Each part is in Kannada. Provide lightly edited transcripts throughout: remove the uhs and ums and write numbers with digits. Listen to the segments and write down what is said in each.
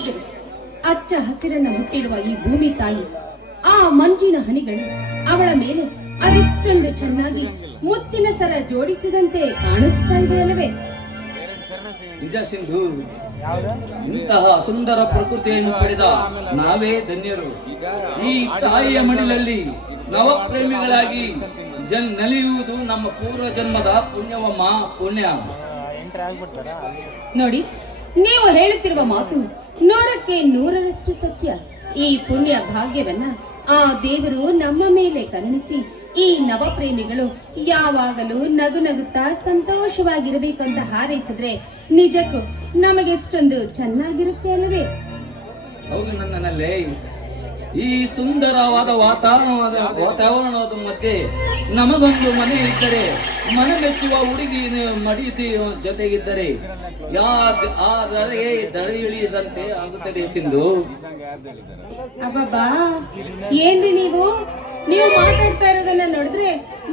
ಆದರೂ ಅಚ್ಚ ಹಸಿರನ್ನ ಹುಟ್ಟಿರುವ ಈ ಭೂಮಿ ತಾಯಿ ಆ ಮಂಜಿನ ಹನಿಗಳು ಅವಳ ಮೇಲೆ ಅದಿಷ್ಟೊಂದು ಚೆನ್ನಾಗಿ ಮುತ್ತಿನ ಸರ ಜೋಡಿಸಿದಂತೆ ಕಾಣಿಸ್ತಾ ಇದೆ ಅಲ್ಲವೇ? ನಿಜ ಸಿಂಧು, ಇಂತಹ ಸುಂದರ ಪ್ರಕೃತಿಯನ್ನು ಪಡೆದ ನಾವೇ ಧನ್ಯರು. ಈ ತಾಯಿಯ ಮಡಿಲಲ್ಲಿ ನವಪ್ರೇಮಿಗಳಾಗಿ ನಲಿಯುವುದು ನಮ್ಮ ಪೂರ್ವ ಜನ್ಮದ ಪುಣ್ಯವಮ್ಮ, ಪುಣ್ಯ. ನೋಡಿ, ನೀವು ಹೇಳುತ್ತಿರುವ ಮಾತು 100ಕ್ಕೆ 100ರಷ್ಟು ಸತ್ಯ. ಈ ಪುಣ್ಯ ಭಾಗ್ಯವನ್ನ ಆ ದೇವರು ನಮ್ಮ ಮೇಲೆ ಕರುಣಿಸಿ ಈ ನವಪ್ರೇಮಿಗಳು ಯಾವಾಗಲೂ ನಗು ನಗುತ್ತಾ ಸಂತೋಷವಾಗಿರಬೇಕಂತ ಹಾರೈಸಿದ್ರೆ ನಿಜಕ್ಕೂ ನಮಗೆಷ್ಟೊಂದು ಚೆನ್ನಾಗಿರುತ್ತೆ ಅಲ್ಲವೇ? ಹೌದು ನನ್ನಲ್ಲೇ. ಈ ಸುಂದರವಾದ ವಾತಾವರಣದ ಮಧ್ಯೆ ನಮಗೊಂದು ಮನೆ ಇದ್ದರೆ, ಮನ ಮೆಚ್ಚುವ ಹುಡುಗಿ ಮಡಿದಿ ಜೊತೆಗಿದ್ದರೆ ದಡ ಇಳಿಯದಂತೆ ಆಗುತ್ತದೆ ಸಿಂಧು. ಅಬ್ಬಬ್ಬಾ, ಏನ್ರಿ ನೀವು ಮಾತಾಡ್ತಾ ಇರೋದನ್ನ ನೋಡಿದ್ರೆ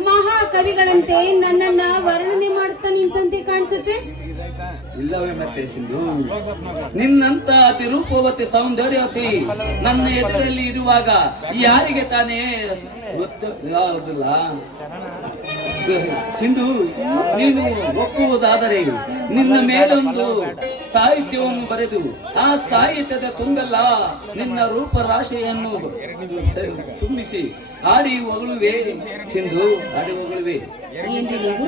ಮಹಾ ಕವಿಗಳಂತೆ ನನ್ನನ್ನ ವರ್ಣನೆ ಮಾಡ್ತಾ ನಿಂತಂತೆ ಕಾಣಿಸುತ್ತೆ. ಇಲ್ಲವೇ ಮತ್ತೆ ಸಿಂಧು, ನಿನ್ನಂತ ಅತಿ ರೂಪವತಿ ಸೌಂದರ್ಯವತಿ ನನ್ನ ಎದುರಲ್ಲಿ ಇರುವಾಗ ಯಾರಿಗೆ ತಾನೇ ಗೊತ್ತಿಲ್ಲ ಸಿಂಧು. ನೀನು ಒಪ್ಪುವುದಾದರೆ ನಿನ್ನ ಮೇಲೊಂದು ಸಾಹಿತ್ಯವನ್ನು ಬರೆದು ಆ ಸಾಹಿತ್ಯದ ತುಂಬೆಲ್ಲ ನಿನ್ನ ರೂಪರಾಶಿಯನ್ನು ತುಂಬಿಸಿ ಹಾಡಿ ಹೊಗಳುವೆ ಸಿಂಧು, ಹಾಡಿ ಹೊಗಳುವೆ. ಏನ್ರಿ ನೀವು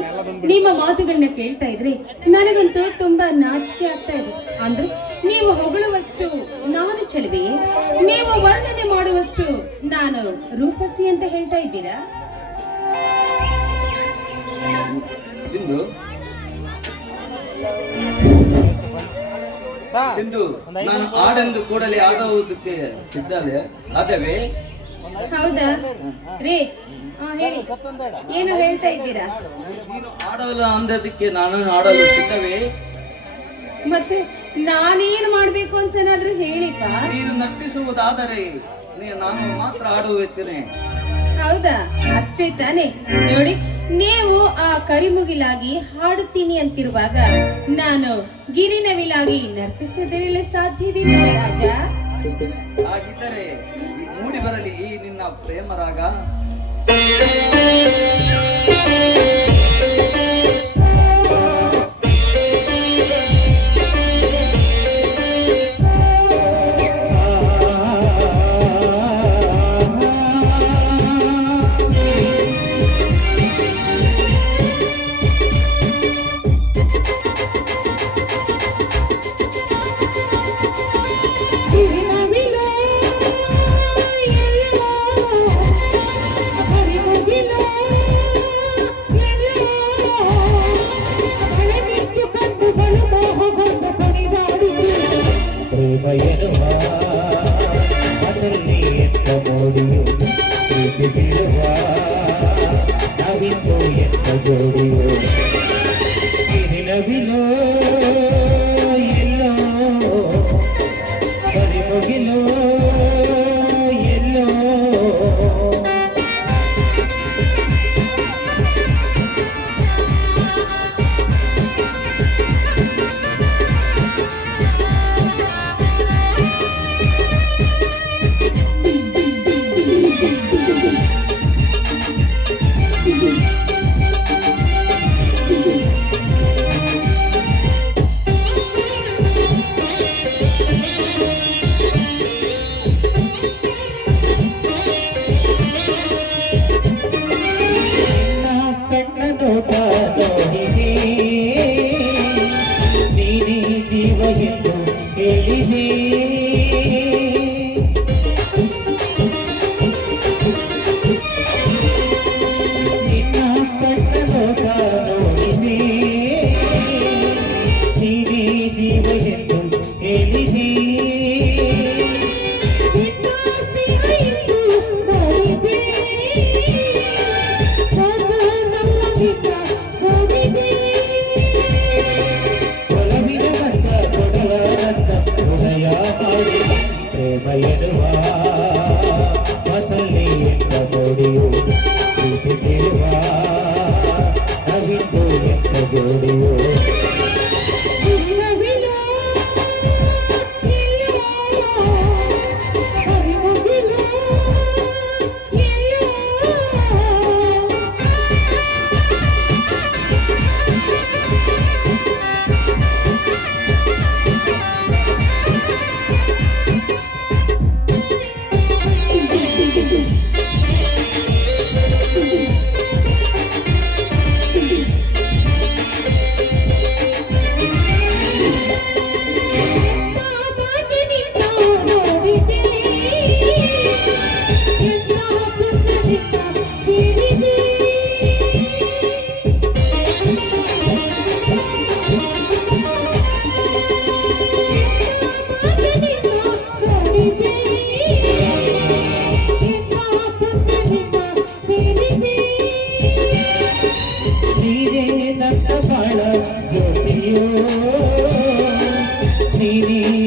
ನಿಮ್ಮ ಮಾತುಗಳನ್ನ ಕೇಳ್ತಾ ಇದ್ರೆ ನನಗಂತೂ ತುಂಬಾ ನಾಚಿಕೆ ಆಗ್ತಾ ಇದೆ. ಅಂದ್ರೆ ನೀವು ಹೊಗಳುವಷ್ಟು ನಾನು ಚೆಲುವೆ, ನೀವು ವರ್ಣನೆ ಮಾಡುವಷ್ಟು ನಾನು ರೂಪಸಿ ಅಂತ ಹೇಳ್ತಾ ಇದ್ದೀರಾ? ಸಿಂಧು, ಸಿಂಧು, ನಾನು ಹಾಡೆಂದು ಕೂಡಲೇ ಆಡುವುದಕ್ಕೆ ಸಾಧ್ಯವೇ? ಹೌದಾ ರೇ, ಹೇಳಿ, ಏನು ಹೇಳ್ತಾ ಇದ್ದೀರಾ? ನೀನು ಆಡಲ್ಲ ಅಂದದಕ್ಕೆ ನಾನು ಆಡಲು ಸಿದ್ಧವೇ. ಮತ್ತೆ ನಾನೇನು ಮಾಡ್ಬೇಕು ಅಂತನಾದ್ರೂ ಹೇಳಿಪ್ಪ. ನೀನು ನರ್ತಿಸುವುದಾದರೆ ನಾನು ಮಾತ್ರ ಆಡುತ್ತೇನೆ. ಹೌದಾ, ಅಷ್ಟೇ ತಾನೆ. ನೋಡಿ, ನೀವು ಆ ಕರಿಮುಗಿಲಾಗಿ ಹಾಡುತ್ತೀನಿ ಅಂತಿರುವಾಗ ನಾನು ಗಿರಿನವಿಲಾಗಿ ನರ್ತಿಸದಿರಲು ಸಾಧ್ಯವಿಲ್ಲ ರಾಜ. ಹಾಗಿದ್ದರೆ ಮೂಡಿ ಬರಲಿ ನಿನ್ನ ಪ್ರೇಮ ರಾಗ.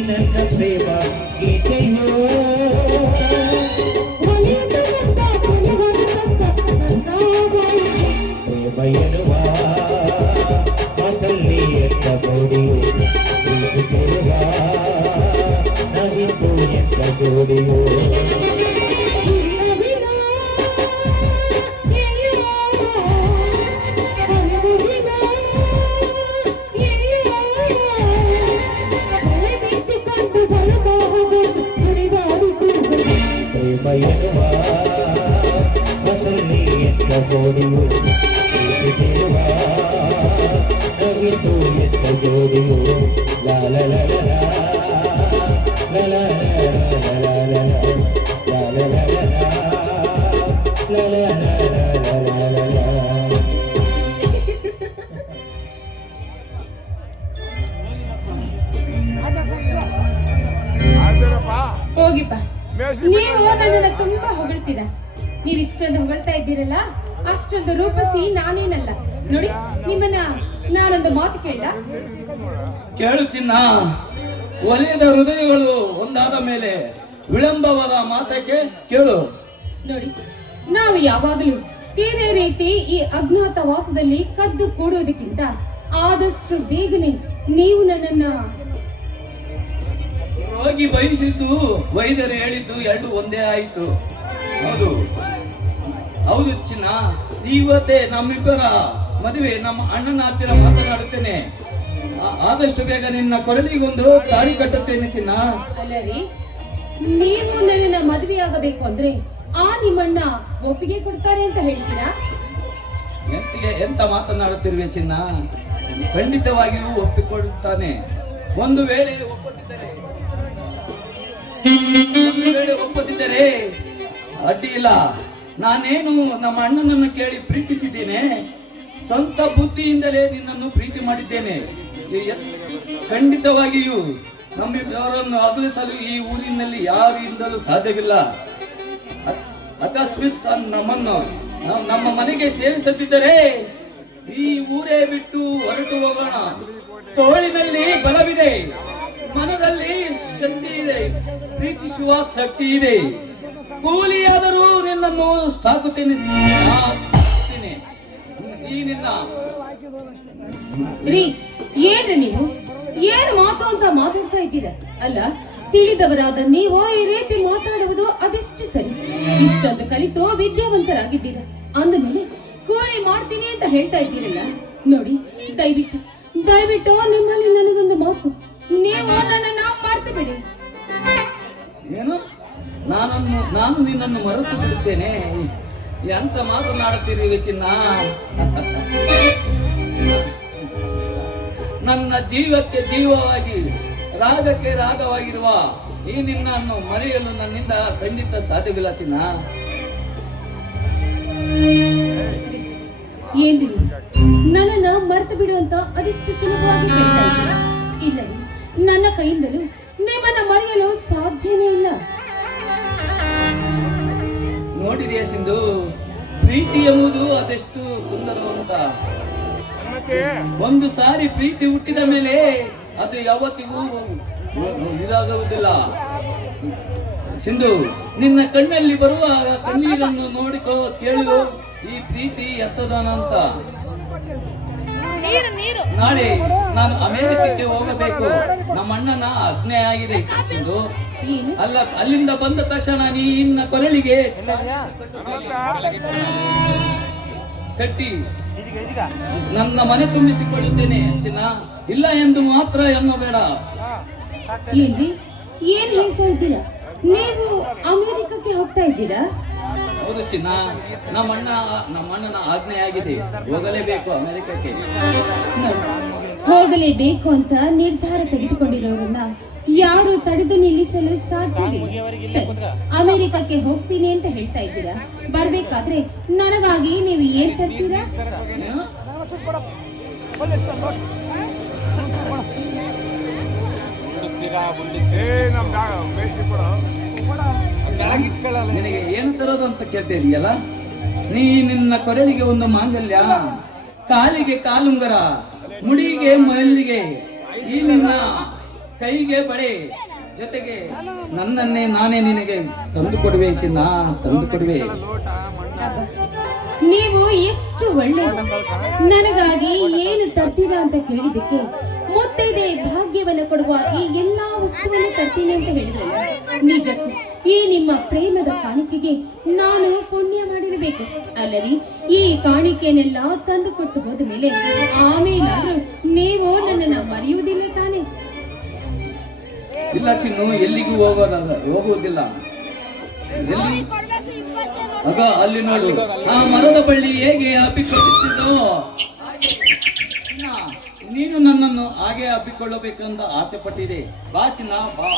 ನನ್ನ ಪ್ರೇಮ ಗೀತೆಯೋ ಪ್ರೇಮ ಎನ್ನುವ ಮಾತಲ್ಲಿ ಎತ್ತ ಗೋಡಿಯೋ ಪ್ರೀತಿ ಕೇಳುವ ನಾವಿಂದು ಎತ್ತ ಜೋಡಿಯೋ ಪ್ರೇಮ ಎನ್ನುವ ಮಾತಲ್ಲಿ ಎತ್ತ ಗೋಡಿಯೋ ಪ್ರೀತಿ ಕೇಳುವ ನಾವಿಂದು ಎತ್ತ ಜೋಡಿಯೋ ಲಾ ಲಾ ಲಾ ಲಾ ಲಾ ಲಾ ಲಾ ಲಾ ಹೋಗಿಪ್ಪ. ನೀವು ನನ್ನನ್ನ ತುಂಬಾ ಹೊಗಳ್ತೀರಾ. ನೀವು ಇಷ್ಟೊಂದು ಹೊಗಳ್ತಾ ಇದ್ದೀರಲ್ಲ, ಅಷ್ಟೊಂದು ರೂಪಸಿ ನಾನೇನಲ್ಲ. ನೋಡಿ, ನಿಮ್ಮನ್ನ ನಾನೊಂದು ಮಾತು ಕೇಳ. ಕೇಳು ಚಿನ್ನ, ಒಲಿಯದ ಹೃದಯಗಳು ಒಂದಾದ ಮೇಲೆ ವಿಳಂಬವಾದ ಮಾತಕ್ಕೆ ಕೇಳು. ನೋಡಿ, ನಾವು ಯಾವಾಗಲೂ ಇದೇ ರೀತಿ ಈ ಅಜ್ಞಾತ ವಾಸದಲ್ಲಿ ಕದ್ದು ಕೂಡುವುದಕ್ಕಿಂತ ಆದಷ್ಟು ಬೇಗನೆ ನೀವು ನನ್ನನ್ನ ರೋಗಿ ಬಯಸಿದ್ದು ವೈದ್ಯರು ಹೇಳಿದ್ದು ಎರಡು ಒಂದೇ ಆಯಿತು. ಹೌದು ಹೌದು ಚಿನ್ನ, ಇವತ್ತೇ ನಮ್ಮಿಬ್ಬರ ಮದುವೆ ನಮ್ಮ ಅಣ್ಣನ ಹತ್ತಿರ ಮಾತನಾಡುತ್ತೇನೆ. ಆದಷ್ಟು ಬೇಗ ನಿನ್ನ ಕೊರಳಿಗೊಂದು ತಾಳಿ ಕಟ್ಟುತ್ತೇನೆ ಚಿನ್ನ. ಅಲ್ಲರಿ, ನೀವು ನನ್ನನ್ನ ಮದುವೆಯಾಗಬೇಕು ಅಂದ್ರೆ ಆ ನಿಮ್ಮಣ್ಣ ಒಪ್ಪಿಗೆ ಕೊಡ್ತಾರೆ ಅಂತ ಹೇಳ್ತೀರಾ? ಎಂತ ಮಾತನಾಡುತ್ತಿರುವೆ ಚಿನ್ನ? ಖಂಡಿತವಾಗಿಯೂ ಒಪ್ಪಿಕೊಳ್ಳುತ್ತಾನೆ. ಒಂದು ವೇಳೆ ಒಪ್ಪದಿದ್ದರೆ ಅಡ್ಡಿ ಇಲ್ಲ. ನಾನೇನು ನಮ್ಮ ಅಣ್ಣನನ್ನು ಕೇಳಿ ಪ್ರೀತಿಸಿದ್ದೇನೆ. ಸ್ವಂತ ಬುದ್ಧಿಯಿಂದಲೇ ನಿನ್ನನ್ನು ಪ್ರೀತಿ ಮಾಡಿದ್ದೇನೆ. ಖಂಡಿತವಾಗಿಯೂ ನಮ್ಮಿಬ್ಬರನ್ನು ಅಗಲಿಸಲು ಈ ಊರಿನಲ್ಲಿ ಯಾರಿಂದಲೂ ಸಾಧ್ಯವಿಲ್ಲ. ಅಕಸ್ಮಾತ್ ನಮ್ಮನ್ನು ನಮ್ಮ ಮನೆಗೆ ಸೇರಿಸದಿದ್ದರೆ ಈ ಊರೇ ಬಿಟ್ಟು ಹೊರಟು ಹೋಗೋಣ. ತೋಳಿನಲ್ಲಿ ಬಲವಿದೆ, ಮನದಲ್ಲಿ ಶಕ್ತಿ ಇದೆ, ಪ್ರೀತಿಸುವ ಶಕ್ತಿ ಇದೆ. ಕೂಲಿಯಾದರೂ ನಿನ್ನನ್ನು ಸಾಕುತ್ತೇನೆ. ಈ ನಿನ್ನ ರೀ, ಏನ್ರಿ ನೀವು ಏನು ಮಾತು ಅಂತ ಮಾತಾಡ್ತಾ ಇದ್ದೀರಾ? ಅಲ್ಲ, ತಿಳಿದವರಾದ ನೀವು ಈ ರೀತಿ ಮಾತಾಡುವುದು ಅದೆಷ್ಟು ಸರಿ? ಇಷ್ಟೊಂದು ಕಲಿತು ವಿದ್ಯಾವಂತರಾಗಿದ್ದೀರಾ ಅಂದಮೇಲೆ ಕೂಲಿ ಮಾಡ್ತೀನಿ ಅಂತ ಹೇಳ್ತಾ ಇದ್ದೀರಲ್ಲ. ನೋಡಿ, ದಯವಿಟ್ಟು ದಯವಿಟ್ಟು ನಿಮ್ಮಲ್ಲಿ ನನಗೊಂದು ಮಾತು, ನೀವು ನನ್ನನ್ನ ಮರ್ತು ಬಿಡಿ. ಏನು? ನಾನು ನಿನ್ನನ್ನು ಮರೆತು ಬಿಡುತ್ತೇನೆ? ಎಂತ ಮಾತನಾಡುತ್ತೀರಿ ಚಿನ್ನ? ನನ್ನ ಜೀವಕ್ಕೆ ಜೀವವಾಗಿ, ರಾಗಕ್ಕೆ ರಾಗವಾಗಿರುವ ಈ ನಿನ್ನನ್ನು ಮರೆಯಲು ನನ್ನಿಂದ ಖಂಡಿತ ಸಾಧ್ಯವಿಲ್ಲ ಚಿನ್ನ. ಏನ್ರಿ, ನನ್ನನ್ನ ಮರ್ತು ಬಿಡು ಅಂತ ಅದೆಷ್ಟು ಸುಲಭವಾಗಿ ಹೇಳ್ತಾ ಇದ್ದೀರಾ? ಇಲ್ಲವೇ, ನನ್ನ ಕೈಯಿಂದಲೂ ನಿಮ್ಮನ್ನ ಮರೆಯಲು ಸಾಧ್ಯನೇ ಇಲ್ಲ. ನೋಡಿದೆಯಾ ಸಿಂಧು, ಪ್ರೀತಿ ಎಂಬುದು ಅದೆಷ್ಟು ಸುಂದರವಂತ. ಒಂದು ಸಾರಿ ಪ್ರೀತಿ ಹುಟ್ಟಿದ ಮೇಲೆ ಅದು ಯಾವತ್ತಿಗೂ ಇದಾಗುವುದಿಲ್ಲ. ಸಿಂಧು, ನಿನ್ನ ಕಣ್ಣಲ್ಲಿ ಬರುವ ಕಣ್ಣೀರನ್ನು ನೋಡಿಕೋ, ಕೇಳು ಈ ಪ್ರೀತಿ ಎತ್ತದಾನಂತ. ನಾಳೆ ನಾನು ಅಮೆರಿಕಕ್ಕೆ ಹೋಗಬೇಕು. ನಮ್ಮ ಅಣ್ಣನ ಆಜ್ಞೆ ಆಗಿದೆ ಸಿಂಧು. ಅಲ್ಲ, ಅಲ್ಲಿಂದ ಬಂದ ತಕ್ಷಣ ನಿನ್ನ ಕೊರಳಿಗೆ ಕಟ್ಟಿ ನನ್ನ ಮನೆ ತುಂಬಿಸಿಕೊಳ್ಳುತ್ತೇನೆ ಚಿನ್ನ. ಇಲ್ಲ ಎಂದು ಮಾತ್ರ ಎನ್ನಬೇಡ. ಏನ್ರಿ, ಏನ್ ಹೇಳ್ತಾ ಇದ್ದೀರಾ? ನೀವು ಅಮೆರಿಕಕ್ಕೆ ಹೋಗ್ತಾ ಇದ್ದೀರಾ? ಹೌದು ಚಿನ್ನ, ನಮ್ಮಣ್ಣನ ಆಜ್ಞೆ ಆಗಿದೆ, ಹೋಗಲೇಬೇಕು ಅಮೆರಿಕಕ್ಕೆ. ಹೋಗಲೇಬೇಕು ಅಂತ ನಿರ್ಧಾರ ತೆಗೆದುಕೊಂಡಿರೋರನ್ನ ಯಾರು ತಡೆದು ನಿಲ್ಲಿಸಲು ಸಾಧ್ಯವಿಲ್ಲ. ಅಮೆರಿಕಕ್ಕೆ ಹೋಗ್ತೀನಿ ಅಂತ ಹೇಳ್ತಾ ಇದ್ದೀರಾ? ಬರ್ಬೇಕಾದ್ರೆ ನನಗಾಗಿ ನೀವು ಏನ್ ತರ್ತೀರಾ? ನಿನಗೆ ಏನು ತರೋದು ಅಂತ ಕೇಳ್ತಾ ಇದೀಯಲ್ಲ? ನಿನ್ನ ಕೊರಳಿಗೆ ಒಂದು ಮಾಂಗಲ್ಯ, ಕಾಲಿಗೆ ಕಾಲುಂಗರ, ಮುಡಿಗೆ ಮಲ್ಲಿಗೆ, ಈ ನಿನ್ನ ಕೈಗೆ ಬಳೆ, ಜೊತೆಗೆ ನನ್ನನ್ನೇ ನಾನೇ ನಿನಗೆ ತಂದು ಕೊಡುವೆ ಚಿನ್ನ, ತಂದು ಕೊಡುವೆ. ನೀವು ಎಷ್ಟು ಒಳ್ಳೆಯದು. ನನಗಾಗಿ ಏನು ತರ್ತೀರಾ ಅಂತ ಕೇಳಿದಕ್ಕೆ ಮುತ್ತೈದೆ ಭಾಗ್ಯವನ್ನು ಕೊಡುವಾಗಿ ಎಲ್ಲಾ ವಸ್ತುವನ್ನು ತರ್ತೀನಿ ಅಂತ ಹೇಳಿದ್ರಲ್ಲ. ನಿಜಕ್ಕೂ ಈ ನಿಮ್ಮ ಪ್ರೇಮದ ಕಾಣಿಕೆಗೆ ನಾನು ಪುಣ್ಯ ಮಾಡಿರಬೇಕು ಅಲ್ಲರಿ. ಈ ಕಾಣಿಕೆಯನ್ನೆಲ್ಲ ತಂದು ಕೊಟ್ಟು ಹೋದ ಮೇಲೆ ಆಮೇಲಾದ್ರೂ ನೀವು ನನ್ನನ್ನು ಮರೆಯುವುದಿಲ್ಲ ತಾನೆ? ಇಲ್ಲ ಚಿನ್ನು, ಎಲ್ಲಿಗೂ ಹೋಗುವುದಿಲ್ಲ. ಎಲ್ಲಿ ಆಗ ಅಲ್ಲಿ ನೋಡು, ಆ ಮರದ ಬಳ್ಳಿ ಹೇಗೆ ಹಬ್ಬಿಕೊಳ್ಳುತ್ತಿದ್ದೋ ನೀನು ನನ್ನನ್ನು ಹಾಗೆ ಹಬ್ಬಿಕೊಳ್ಳಬೇಕಂತ ಆಸೆ ಪಟ್ಟಿದೆ. ಬಾ ಚಿನ್ನ, ಬಾ.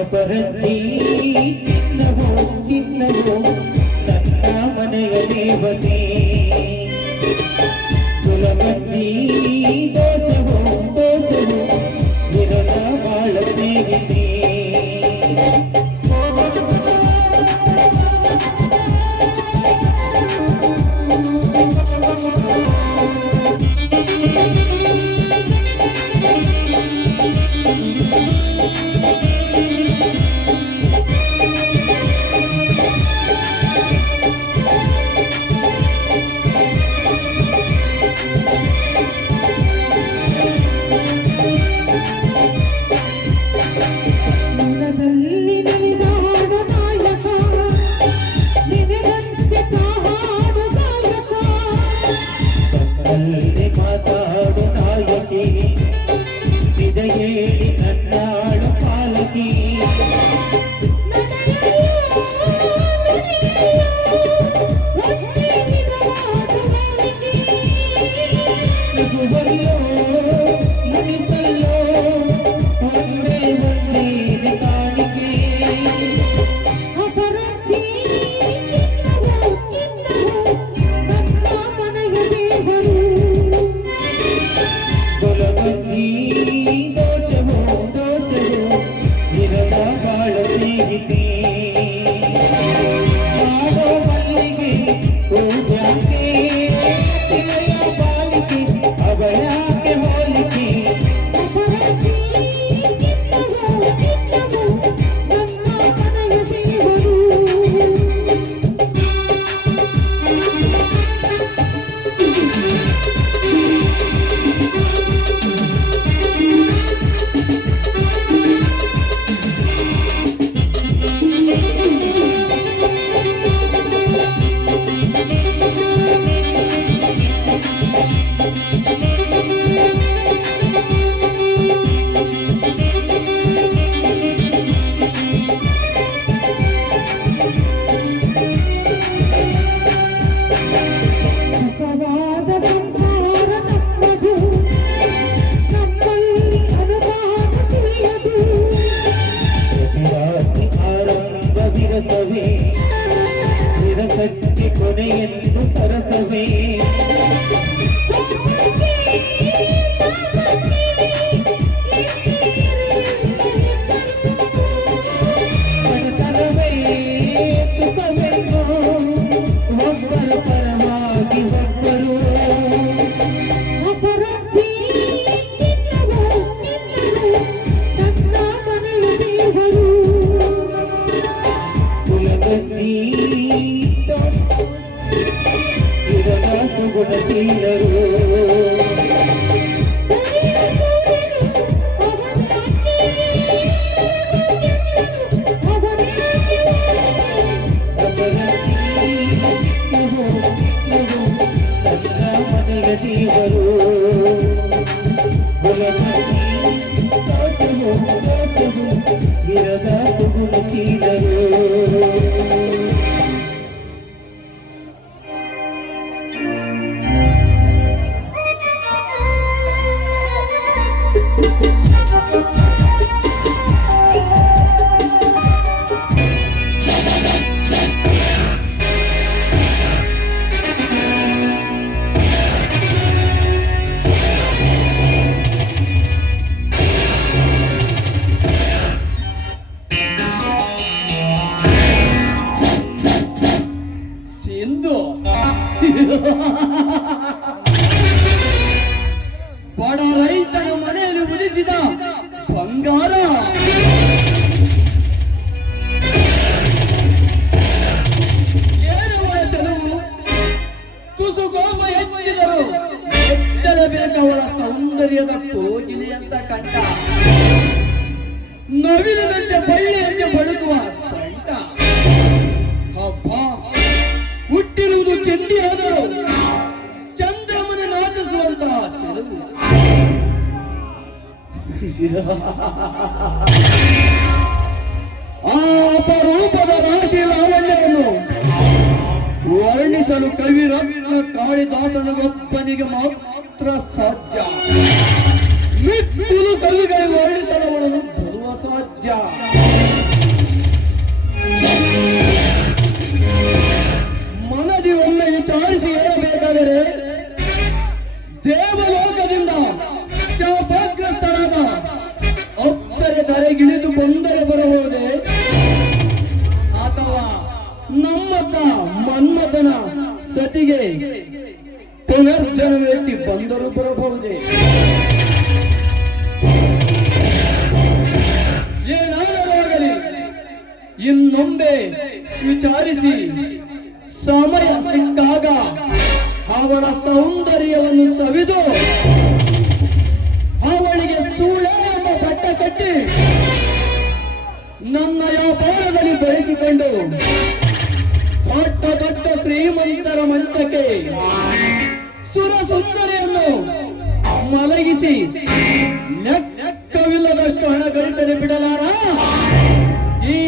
ಅಪರಂಜಿ ಚಿನ್ನವೋ ಚಿನ್ನವೋ ನನ್ನ ಮನೆಯ ದೇವತೆ, ಗುಲಮಂಜಿ ದೋಷವೋ ದೋಷವೋ ನಿರನ ಬಾಳ ಸ್ನೇಹಿತೆ. ಮಾತಾಡು ನಾಯಕಿ, ನಿಜ ಹೇಳಿ ನನ್ನಾಳು ಪಾಲಕಿ. ನಗುವಲ್ಲೋ ನಮಿಸಲ್ಲೋ ಒಂದೇ ಒಂದೇ ಕಾಣಿಕೆ. ಅಪರಂಜಿ ಚಿನ್ನವೋ ಚಿನ್ನವೋ ನನ್ನ ಮನೆಯ ದೇವರು, ಗುಲಮಂಜಿ ದೋಷವೋ ದೋಷವೋ ನಿರನ ಬಾಳ ಸ್ನೇಹಿತೆ. ಮಾಡೋ ಮಲ್ಲಿಗೆ ಪೂಜಾಕೆ ಶಿವಯ ಪಾಲಿಕೆ, ಅವಳಾಕೆ ಹೋಲಿಕೆ. ಅಪರಂಜಿ ಚಿನ್ನವೋ ಚಿನ್ನವೋ ನನ್ನ ಮನೆಯ ದೇವರು. ಸುಖವಾದ ಸಂಸಾರ ನಮ್ಮದು, ನಮ್ಮಲ್ಲಿ ಅನುಭವ ತಿಳಿಯದು. ಪ್ರತಿರಾತ್ರಿ ಆರಂಭ ವಿರಸವೇ, ವಿರಸಕ್ಕೆ ಕೊನೆಯೆಂದು ಸರಸವೇ. ಬಡತನವೇ ಸುಖವೆಂದು ಒಬ್ಬರು ಪರವಾಗಿ ಒಬ್ಬರು. ಅಪರಂಜಿ ಚಿನ್ನವೋ ಚಿನ್ನವೋ ನನ್ನ ಮನೆಯ ದೇವರು, ಗುಲಮಂಜಿ ಇರನ ಸುಗುಣಶೀಲರು. ಅಪರಂಜಿ ನನ್ನ ಮನೆಗೆ ದೇವರು ಇರದ ಗುರು ಚೀಲರು ಸಿಂಧು ಬಡ ರೈತನ ಮನೆಯಲ್ಲಿ ಉಳಿಸಿದ ಬಂಗಾರ ಏನುವ ಚೆಲುವು ತುಸು ಕೋಪ ಎತ್ತಿದರು ಎಚ್ಚರಬೇಕವರ ಸೌಂದರ್ಯದ ಕೋಗಿಲೆ ಅಂತ ಕಂಡ ನವಿಲಿನಂತೆ ಬಳ್ಳಿಯಂತೆ ಬಳುಕುವ ಸೊಂಟ ಹಬ್ಬ ಹುಟ್ಟಿರುವುದು ಚೆಂಡಿಯಾದರೂ ಚಂದ್ರಮನ ನಾಚಿಸುವಂತಹ ಚೆಲುವು ಆ ಅಪರೂಪದ ರಾಶಿ ಲಾವಣ್ಯವನ್ನು ವರ್ಣಿಸಲು ಕವಿ ರತ್ನ ಕಾಳಿದಾಸನಿಗೊಬ್ಬನಿಗೆ ಮಾತ್ರ ಸಾಧ್ಯ. ಮಿಕ್ಕಲು ಕವಿಗಳಿಗೆ ವರ್ಣಿಸಲು ಅವಳನ್ನು ಬರುವ ಸಾಧ್ಯ. ಮನದಿ ಒಮ್ಮೆ ವಿಚಾರಿಸಿ ಹೇಳಬೇಕಾದರೆ ದೇವಲೋಕದಿಂದ ಶಾಪಗ್ರಸ್ತರಾದ ಅಪ್ಸರೆ ಧರೆಗಿಳಿದು ಬಂದರೆ ಬರಬಹುದೇ, ಅಥವಾ ನಮ್ಮತ್ತ ಮನ್ಮಥನ ಸತಿಗೆ ಪುನರ್ಜನ್ಮೆತ್ತಿ ಬಂದರೂ ಬರಬಹುದೇ? ಏನಾದರೂ ಆಗಲಿ ಇನ್ನೊಮ್ಮೆ ವಿಚಾರಿಸಿ ಸಮಯ ಸಿಕ್ಕಾಗ ಅವಳ ಸೌಂದರ್ಯವನ್ನು ಸವಿದು ಅವಳಿಗೆ ಸೂಳೆ ಎಂಬ ಪಟ್ಟ ಕಟ್ಟಿ ನನ್ನ ವ್ಯಾಪಾರದಲ್ಲಿ ಬೆಳೆಸಿಕೊಂಡು ದೊಡ್ಡ ದೊಡ್ಡ ಶ್ರೀಮಂತರ ಮಂಚಕ್ಕೆ ಸುರ ಸುಂದರಿಯನ್ನು ಮಲಗಿಸಿ ಲೆಕ್ಕವಿಲ್ಲದಷ್ಟು ಹಣ ಗಳಿಸಲು ಬಿಡಲಾರ ಈ